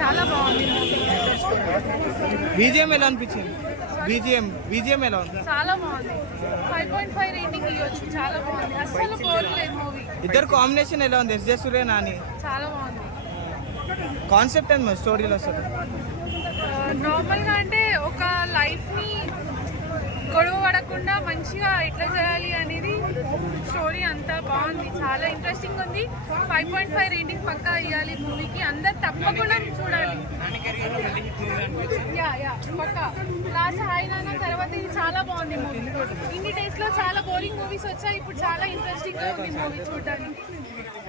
చాలా బాగుంది. బీజిఎం ఎలా అనిపించింది? బీజిఎం ఎలా ఉంది? చాలా బాగుంది. 5.5 రేటింగ్ ఇవ్వచ్చు. చాలా బాగుంది, అసలు బోర్ లేదు మూవీ. ఇద్దరు కాంబినేషన్ ఎలా ఉంది? ఎస్జే సూర్య నాని. చాలా బాగుంది. కాన్సెప్ట్ ఏంది మరి స్టోరీలో అసలు? నార్మల్గా అంటే ఒక లైఫ్ని గొడవ పడకుండా మంచిగా ఎట్లా చేయాలి అనేది స్టోరీ అంతా బాగుంది. చాలా ఇంట్రెస్టింగ్ ఉంది. 5.5 రేటింగ్ పక్కా ఇవ్వాలి మూవీకి. అందరు తప్పకుండా చూడాలి. యా పక్కా. లాస్ట్ హాయ్ నాన్న తర్వాత ఇది చాలా బాగుంది మూవీ. ఇన్ని డేస్లో చాలా బోరింగ్ మూవీస్ వచ్చాయి, ఇప్పుడు చాలా ఇంట్రెస్టింగ్గా ఉంది మూవీ చూడడానికి.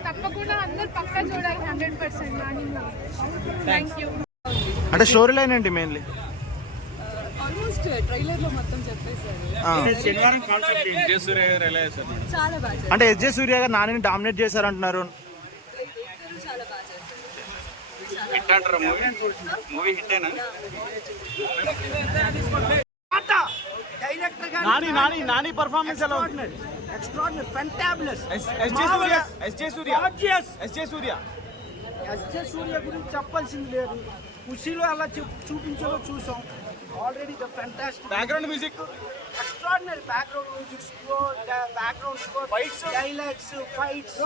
తప్పకుండా అందరు పక్కా చూడాలి 100% నాని మూవీ. Thank you. అంటే స్టోరీ లైన్ ఏంటి మెయిన్లీ? ఆల్మోస్ట్ ట్రైలర్ లో మొత్తం చెప్పేశారు. చాలా బాగా అంటే ఎస్జే సూర్య గారు నానిని డామినేట్ చేశారు అంటున్నారు. చాలా బాగా చేశారు. హిట్ అంటారా మూవీ హిట్టేనా? నాని పర్ఫార్మెన్స్ ఎలా ఉంది? Extraordinary, fantabulous. ఎస్జే సూర్య గురించి చెప్పాల్సింది లేదు. ఖుషీలో అలా చూపించాలో చూసాం already. The fantastic background music, extraordinary background music score, background score, dialogues, fights,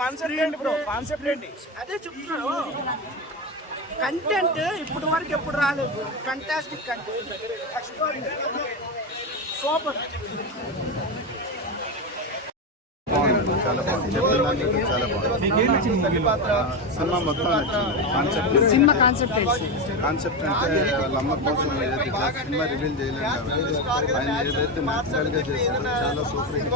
concept ఏంటి బ్రో? కాన్సెప్ట్ ఏంటి? అదే చెప్తున్నాను. కంటెంట్ ఇప్పటి వరకు ఎప్పుడు రాలేదు. Fantastic content, extraordinary, super. చాలా బాగుంది. చెప్పిన దానికి చాలా బాగుంది. సినిమా మొత్తం నచ్చింది. కాన్సెప్ట్ అంటే వాళ్ళ అమ్మ కోసం ఏదైతే సినిమా రివీల్ చేయలేదు కాబట్టి ఆయన ఏదైతే న్యాచురల్గా చేశారో చాలా సూపర్ హిట్.